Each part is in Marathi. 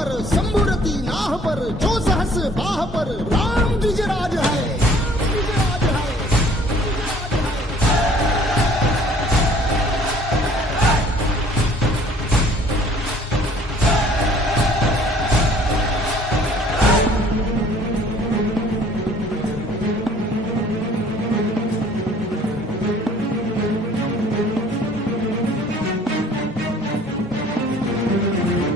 पर संबुरती नाह पर जो सहस बाह पर राम द्विजराज है, द्विजराज है, द्विजराज है।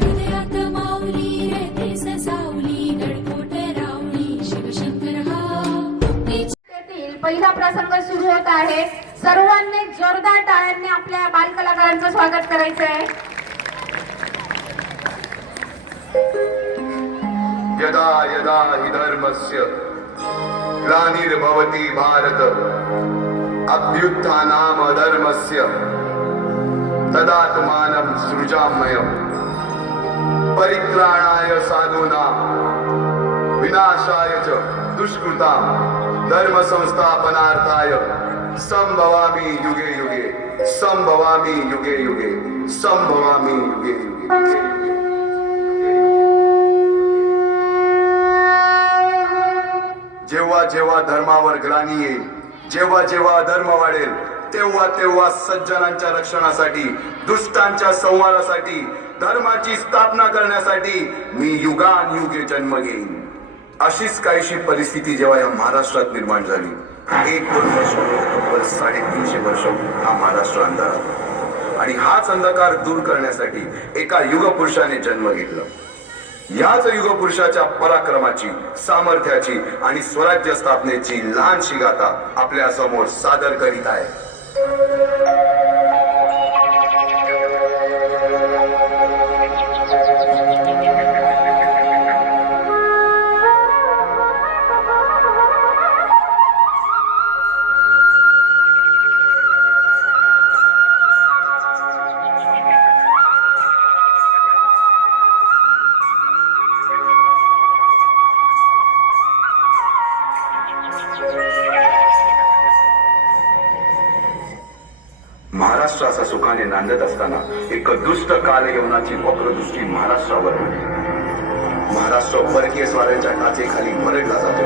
हृदयात माऊली रे ससावली गडकोट रावणी शिवशंकर हा येथील पहिला प्रसंग सुरू होत आहे. सर्वांनी जोरदार टाळ्यांनी आपल्या बालकलाकारांचं स्वागत करायचं आहे. यदा यदा हि धर्मस्य ग्लानिर्भवति भारत अभ्युत्थानाम अधर्मस्य तदात्मानं सृजाम्यहम् परित्राणाय साधूनां विनाशाय च दुष्कृतां धर्म संस्थापनार्थाय संभवामि युगे युगे, संभवामि युगे युगे, संभवामि युगे युगे. जेव्हा जेव्हा धर्मावर ग्लानी येईल, जेव्हा जेव्हा अधर्म वाढेल, तेव्हा तेव्हा सज्जनांच्या रक्षणासाठी, दुष्टांच्या संहारासाठी, धर्माची स्थापना करण्यासाठी मी युगानयुगे जन्म घेईन. अशीच काहीशी परिस्थिती जेव्हा या महाराष्ट्रात निर्माण झाली, 1-2 वर्ष तब्बल 350 वर्ष हा महाराष्ट्र अंधार होता. आणि हाच अंधकार दूर करण्यासाठी एका युगपुरुषाने जन्म घेतला. याच युगपुरुषाच्या पराक्रमाची, सामर्थ्याची आणि स्वराज्य स्थापनेची लहानशी गाथा आपल्या समोर सादर करीत आहे. महाराष्ट्राचा सुखाने नांदत असताना एक दुष्ट कालयवनाची वक्रदृष्टी महाराष्ट्रावर आली. महाराष्ट्र परकीय स्वाऱ्यांच्या टाचेखाली भरडला जातो.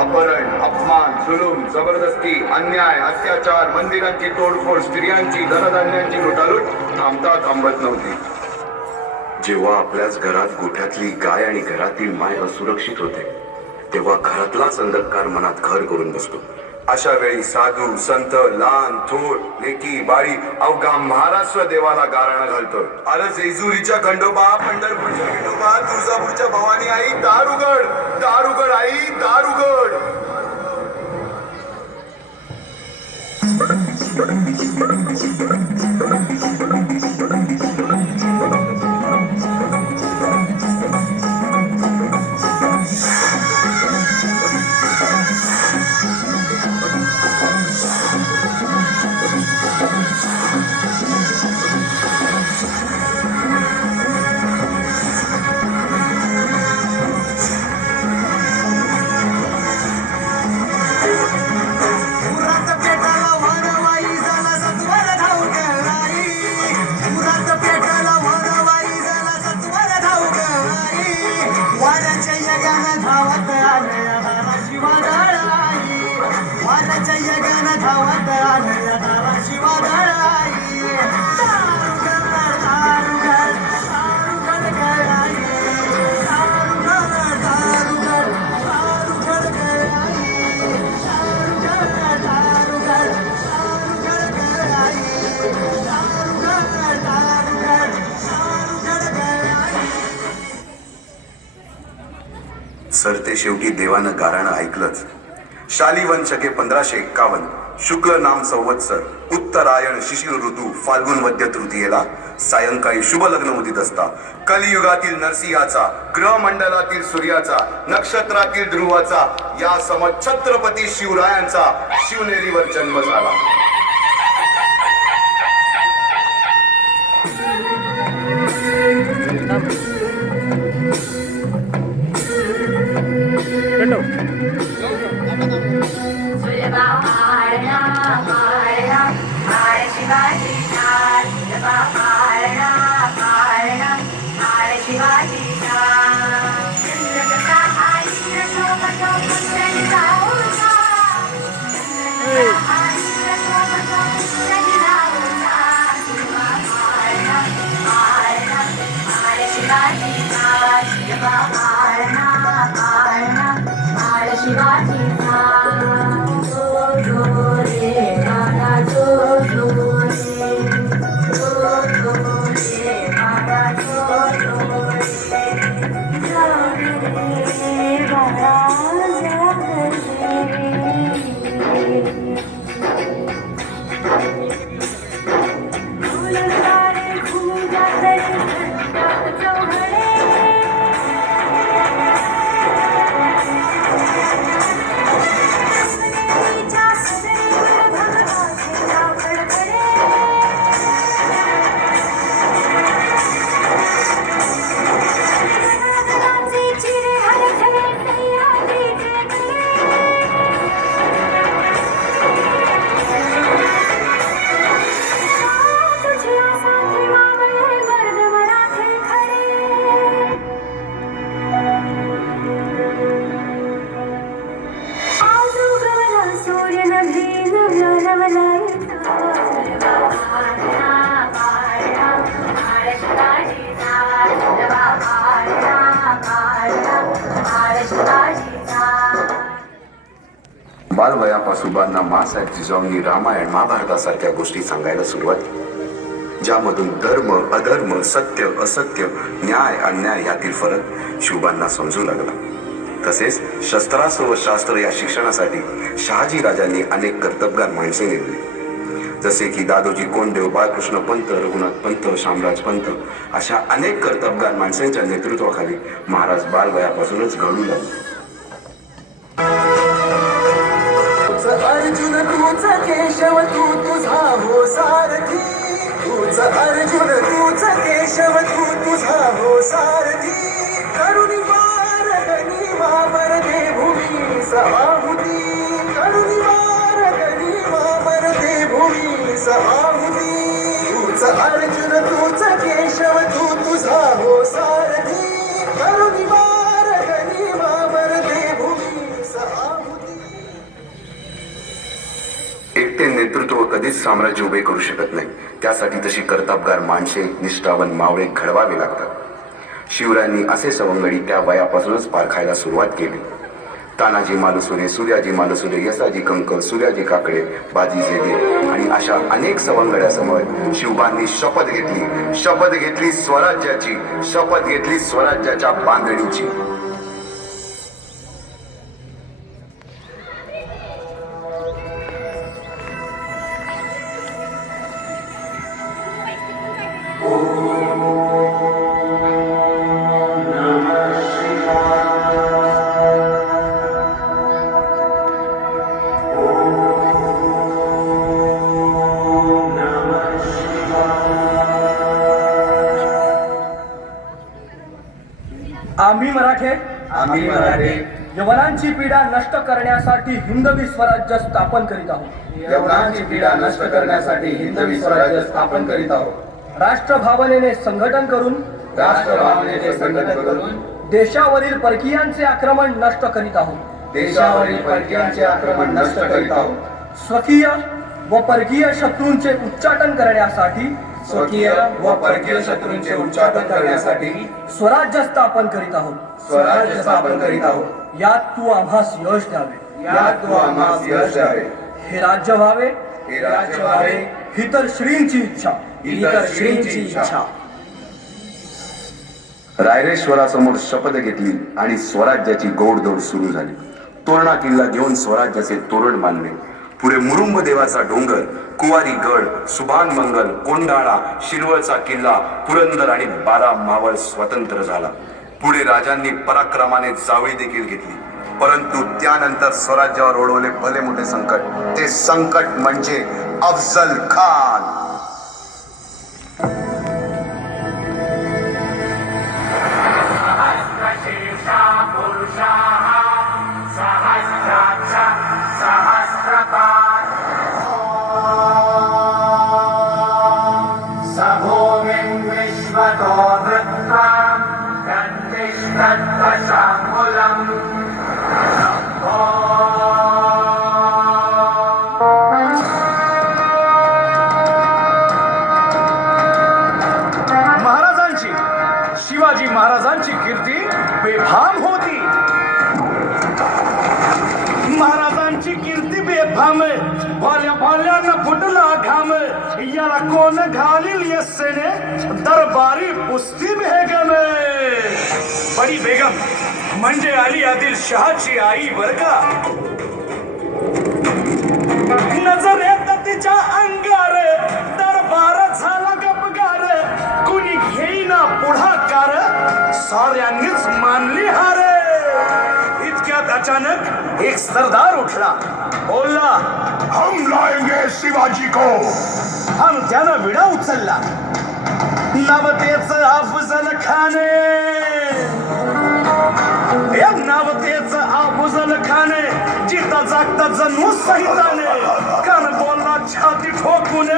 अपहरण, अपमान, जुलूम, जबरदस्ती, अन्याय, अत्याचार, मंदिरांची तोडफोड, स्त्रियांची, धनधान्यांची लुटालूट थांबता थांबत नव्हती. जेव्हा आपल्याच घरात गोठ्यातली गाय आणि घरातील माय असुरक्षित होते, तेव्हा घरातलाच अंधकार मनात घर करून बसतो. अशा वेळी साधू, संत, लहान, थोर, लेकी, बाळी अवघा महाराष्ट्र देवाला गाराणं घालतो. अरे जेजुरीच्या खंडोबा, पंढरपूरच्या खंडोबा, तुळजापूरच्या भवानी आई, दार उघड, दार उघड आई, दार उघड. सरते शेवटी देवानं गाराणं ऐकलंच. शालिवन शके 1551 शुक्ल नाम संवत्सर उत्तरायण शिशिर ऋतू फाल्गुन मध्य तृतीयेला सायंकाळी शुभ लग्न उदित असता कलियुगातील नरसिंहाचा, ग्रहमंडलातील सूर्याचा, नक्षत्रातील ध्रुवाचा, या सम छत्रपती शिवरायांचा शिवनेरीवर जन्म झाला. शिवाजी शिवाजीचा शिवा आळणा आळणा आळ शिवाजीचा जो जो रे बाळा जो जो रे जो जो रे बाळा जो जो रे जाग रे बाळा जाग रे फुलदारे घुमजातरी घंटात चौघडे सुनेरीच्या सदरीवर भगवाचे नाव कडकडे गगनाचे चिरे हलखले सह्याद्री टेकडे तुझ्या साथी मावळे गर्द मराठे खरे आज उगवला सूर्य नभी नवला बालवयापासून मासाहेब जिजाऊंनी रामायण महाभारतासारख्या गोष्टी सांगायला सुरुवात केली, ज्यामधून धर्म अधर्म सत्य असत्य न्याय अन्याय यातील फरक शिवबांना समजू लागला. तसेच शस्त्रास्त्र व शास्त्र या शिक्षणासाठी शहाजी राजांनी अनेक कर्तबगार माणसे नेमली, जसे की दादोजी कोंडदेव, बाळकृष्ण पंत, रघुनाथ पंत, शामराज पंत अशा अनेक कर्तबगार माणसांच्या नेतृत्वाखाली महाराज बालवयापासूनच घडू लागले. अर्जुन तूच केशव तू तुझा हो सारथी, तूच अर्जुन तूच केशव तू तुझा हो सारथी, करुणी वार गणी वावर दे भूमी सहाहुती, करुणी वार गणी वावर दे भूमी सहाहुती, तूच अर्जुन तूच केशव तू तुझा हो सारथी, करुणी वार गणी वावर दे भूमी सहाहुती. एकटे नेतृत्व कधीच साम्राज्य उभे करू शकत नाही, त्यासाठी तशी कर्तबगार माणसे निष्ठावन मावळे घडवावे लागतात. शिवरायांनी असे सवंगडी त्या वयापासूनच पारखायला सुरुवात केली. तानाजी मालुसरे, सूर्याजी मालुसरे, यसाजी कंक, सूर्याजी काकडे, बाजी जेदे आणि अशा अनेक सवंगड्यासमोर शिवबांनी शपथ घेतली स्वराज्याची, शपथ घेतली स्वराज्याच्या बांधणीची. आम्ही मराठे यवनांची पीडा नष्ट करण्यासाठी हिंदवी स्वराज्य स्थापन करीत आहोत. यवनांची पीडा नष्ट करण्यासाठी हिंदवी स्वराज्य स्थापन करीत आहोत. राष्ट्रभावनेने संघटन करून देशावरील परकीयांचे आक्रमण नष्ट करीत आहोत. देशावरील परकीयांचे आक्रमण नष्ट करीत आहोत. स्वकीय व परकीय शत्रूंचे उच्चाटन करण्यासाठी उच्चाटन करण्यासाठी स्वराज्य स्थापन करीत आहोत. यात तू आम्हास यश द्यावे. हे राज्य व्हावे ही तर श्रींची इच्छा. रायरेश्वरासमोर शपथ घेतली आणि स्वराज्याची गोडदौड सुरू झाली. तोरणा किल्ला घेऊन स्वराज्याचे तोरण बांधले. पुढे मुरुंब देवाचा डोंगर, कुवारी गड, सुभान मंगल, कोंडाळा, शिरवळचा किल्ला, पुरंदर आणि 12 मावळ स्वतंत्र झाला. पुढे राजांनी पराक्रमाने जावळी देखील घेतली. परंतु त्यानंतर स्वराज्यावर ओढवले भले मोठे संकट. ते संकट म्हणजे अफजल खान. शिवाजी महाराजांची कीर्ती बेफाम होती. महाराजांची कीर्ती बेफाम, भाल्या भाल्यांना फुटला घाम, याला कोण घालील यस्सेने दरबारी पुस्ती बेगम. बडी बेगम म्हणजे अली आदिल शहाची आई बर का. नजर येत तिच्या अंगार, दरबार झाला गपगार, कुणी घेईना पुढाकार, साऱ्यांनीच मानली हार. इतक्यात अचानक एक सरदार उठला, बोलला, हम लाएंगे शिवाजी को. आणि त्यानं विडा उचलला. नवतेच अफजल खाने, नवतेच अफजल खाने, जिता जागता जन्म सहिताने, कान बोलला छाती ठोकून,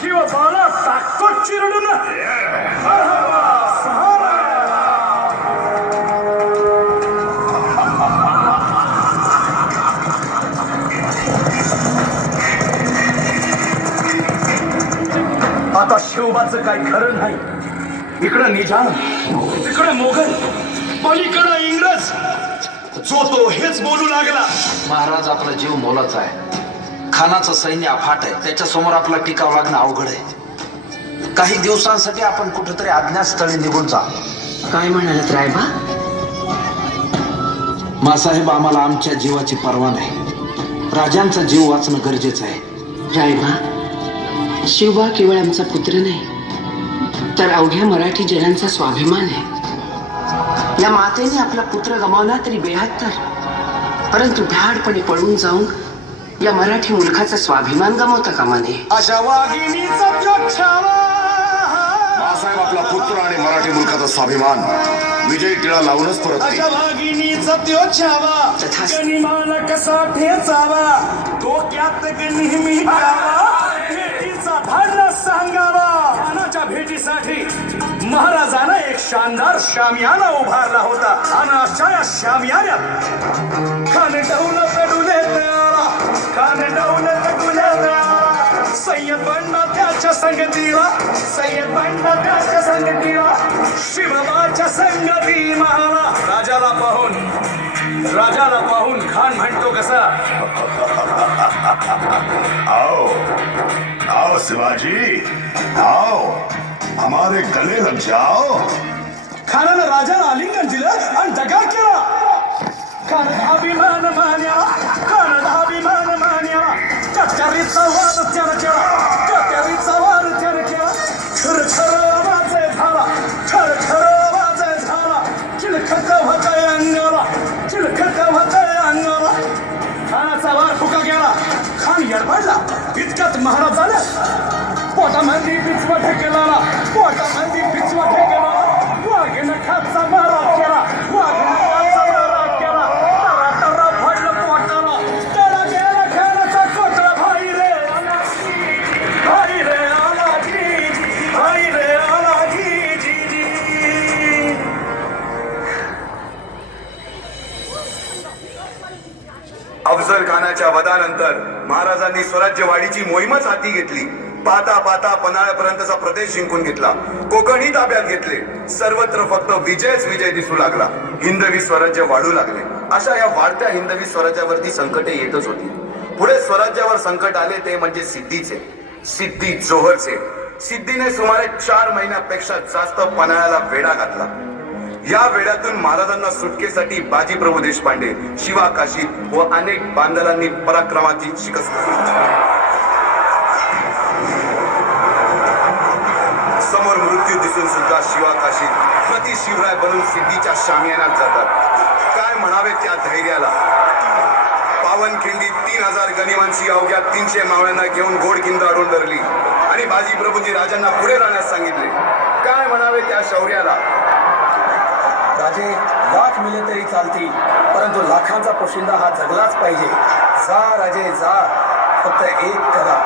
शिवबाला टाकतो चिरडून. आता शिवबाचं काय खरं नाही. इकडं निजाम, तिकडं मोगल, पलीकडं इंग्रज, जो तो हेच बोलू लागला. महाराज आपला जीव मोलाचा आहे. खानाचं सैन्य अफाट आहे. त्याच्या समोर आपला टिकाव लागणं अवघड आहे. काही दिवसांसाठी आपण कुठेतरी अज्ञातस्थळी निघून जा. काय म्हणालात रायबा? मासाहेब, आम्हाला आमच्या जीवाची पर्वा नाही. राजांचा जीव वाचणं गरजेचं आहे. रायबा, शिवबा केवळ आमचा पुत्र नाही, तर अवघ्या मराठी जनांचा स्वाभिमान आहे. या मातेने आपला पुत्र गमावला तरी 72, परंतु भ्याडपणे पळून जाऊन या मराठी मुलखाचा स्वाभिमान गमावता कामा नये. अशा वाघिणीचा छावा. मासाहेब आपला पुत्र आणि मराठी मुलकाचा स्वाभिमान विजयी टिळा लावूनच परत येईल. अशा वाघिणीचा त्यो छावा, तथास्तु. गनिमाला कसा ठेचावा, डोक्यात नेहमी घालावा, भेटीचा धाडला सांगावा. खानाच्या भेटीसाठी महाराजानं एक शानदार शामियाना उभारला होता. आणि अशा या शामियान्यात खान डौल पेडुले तयारा, खान डौल पेडुले तयारा, सय्यद बंडा त्याच्या संगतीला, सय्यद बंडा त्याच्या संगतीला, शिवबाच्या संगती महारा. राजाला पाहून खान म्हणतो कसा, आओ आओ शिवाजी, आओ हमारे गले लग जाओ. खानानं राजाला आलिंगन दिलं आणि दगा केला. खान अभिमान मान्या, खान अभिमान मान्या, कट्यारीचा वाद त्यानं केला, कट्यारीचा वाद त्यानं केला. खरखर आवाज झाला, खरखर आवाज झाला, चिलखत होतंय अंगाला, चिलखत होतंय अंगाला. खानाचा वार फुका गेला. खान यडबडला. इतक्यात महाराज झाला. पोटामध्ये पिचवा ठेकेला, पोटामध्ये पिचवा ठेकेला. वाघिण खाचा मारा केला, वाघिण खाचा मारा केला. तरा तरा फडलं पोटाला, त्याला गेला खानाचा कोटला. भाई रे भाई रे आला जी, भाई रे आला जी जी जी. अफजल खानाच्या वधानंतर महाराजांनी स्वराज्यवाढीची मोहीमच हाती घेतली. पाहता पाहता पन्हाळ्यापर्यंतचा प्रदेश जिंकून घेतला. कोकणही ताब्यात घेतले. सर्वत्र फक्त विजयच विजय दिसू लागला. हिंदवी स्वराज्य वाढू लागले. अशा या वाढत्या हिंदवी स्वराज्यावरती संकटे येतच होती. पुढे स्वराज्यावर संकट आले ते म्हणजे सिद्धीचे, सिद्धी जोहरचे. सिद्धीने सुमारे 4 महिन्यापेक्षा जास्त पन्हाळ्याला वेढा घातला. या वेड्यातून महाराजांना सुटकेसाठी बाजीप्रभू देशपांडे, शिवा काशीद व अनेक बांधलांनी पराक्रमाची शिकस्त दिली. समोर मृत्यू दिसून सुद्धा शिवा काशीद प्रति शिवराय बनून सिद्धीच्या शामियानात जातात. काय म्हणावे त्या धैर्याला. पावनखिंडी 3000 गनिमांची अवघ्या 300 मावळ्यांना घेऊन घोडखिंड अडून धरली आणि बाजीप्रभूंनी राजांना पुढे राहण्यास सांगितले. काय म्हणावे त्या शौर्याला. राजे लाख मिले तरी चालतील, परंतु लाखांचा पोशिंदा हा जगलाच पाहिजे. जा राजे जा, फक्त एक करा.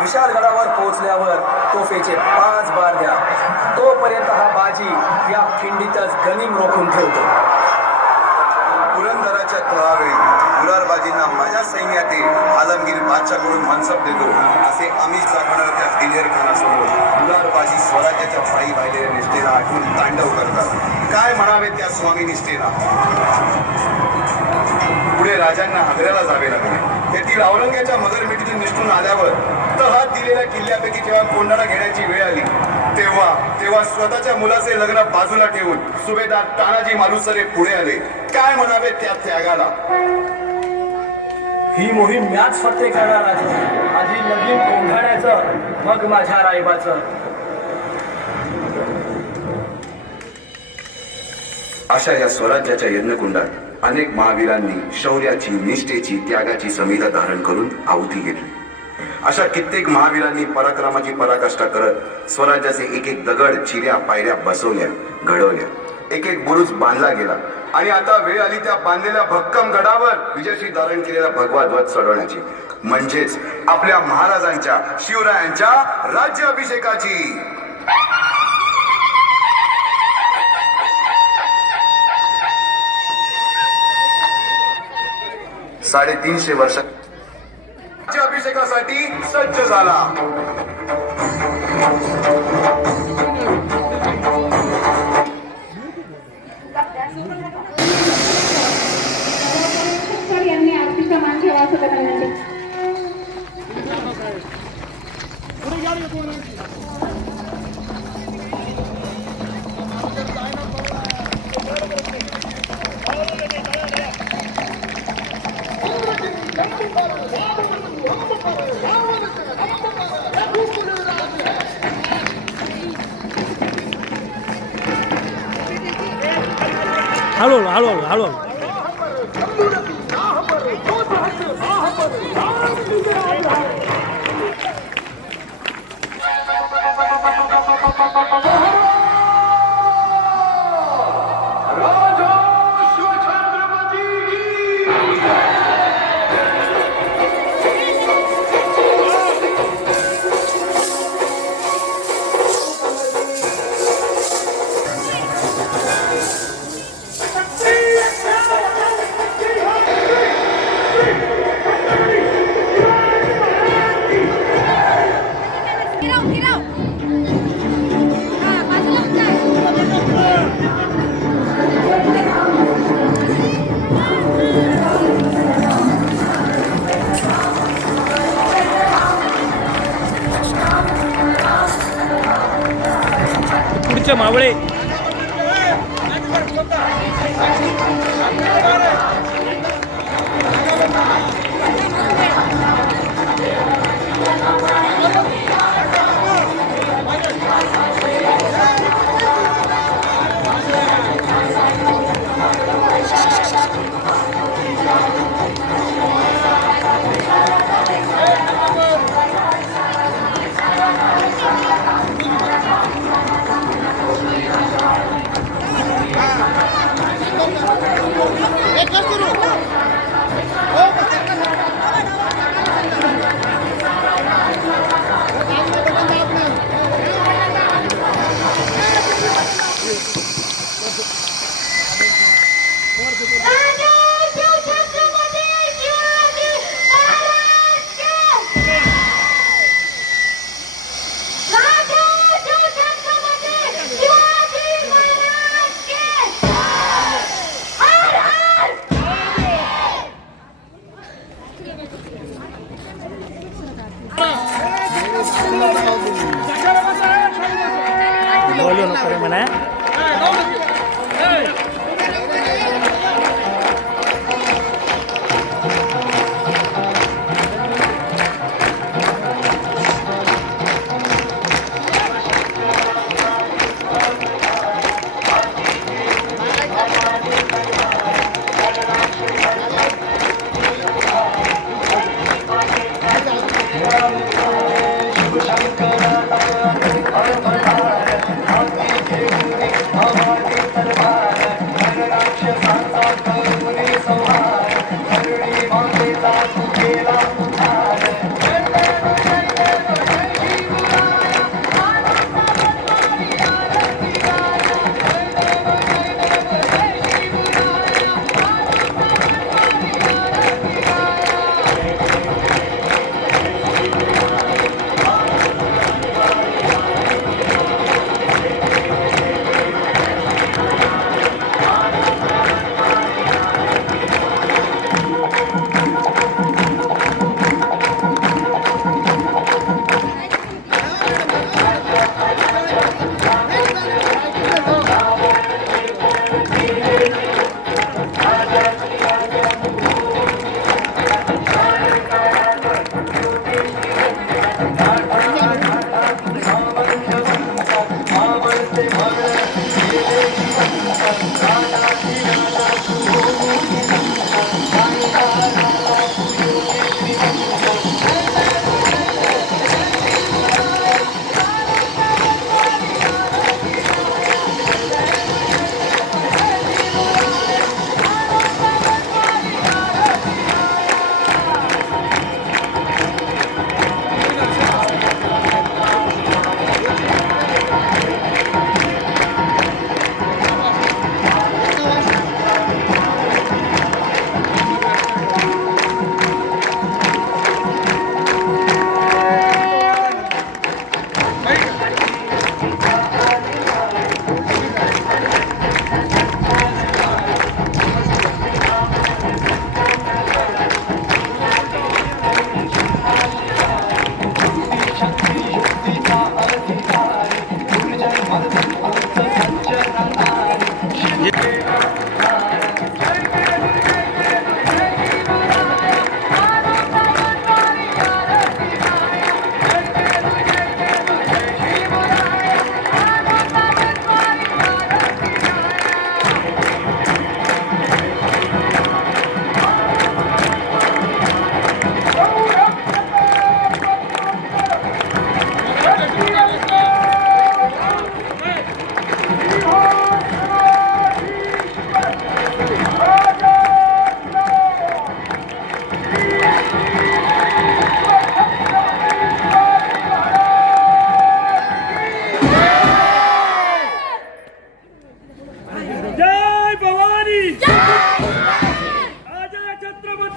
विशालगडावर पोहोचल्यावर तोफेचे 5 बार द्या. तोपर्यंत हा बाजी या खिंडीतच गनिम रोखून ठेवतो. पुरंदराच्या तळावेळी गुलारबाजींना माझ्या सैन्यातील आलमगीर बादशाहकडून मनसब देतो असे आमिष दाखवणार त्या दिलेर खानासमोर गुलारबाजी स्वराज्याच्या पायी वाहिलेल्या निष्ठेला आठवून तांडव करतात. काय म्हणावे त्या स्वामी निष्ठेला. पुढे राजांना आग्र्याला जावे लागले. तेथील औरंग्याच्या मगरमिठीतून निष्ठून आल्यावर तहात दिलेल्या किल्ल्यापैकी जेव्हा कोंडाणा घेण्याची वेळ आली तेव्हा स्वतःच्या मुलाचे लग्न बाजूला ठेवून सुभेदार तानाजी मालुसरे पुढे आले. काय म्हणावे त्या त्यागाला. ही मोहीम मॅच फत्ते करणार आहे. आधी लगीन कोंढाण्याचं, मग माझ्या रायबाचं. अशा या स्वराज्याच्या यज्ञकुंडात अनेक महावीरांनी शौर्याची, निष्ठेची, त्यागाची समिधा धारण करून आहुती घेतली. अशा कित्येक महावीरांनी पराक्रमाची पराकाष्ठा करत स्वराज्याचे एक एक दगड, चिऱ्या, पायऱ्या बसवल्या, घडवल्या. एक एक बुरुज बांधला गेला आणि आता वेळ आली त्या बांधलेल्या भक्कम गडावर विजयश्री धारण केलेला भगवा ध्वज चढवण्याची, म्हणजेच आपल्या महाराजांच्या, शिवरायांच्या राज्याभिषेकाची. 350 वर्षात राज्याभिषेकासाठी सज्ज झाला. यांनी आरतीचा मान ठेवा असं विनंती. हळू. फिरव. हा, माझं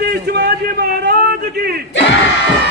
छत्रपती शिवाजी महाराज की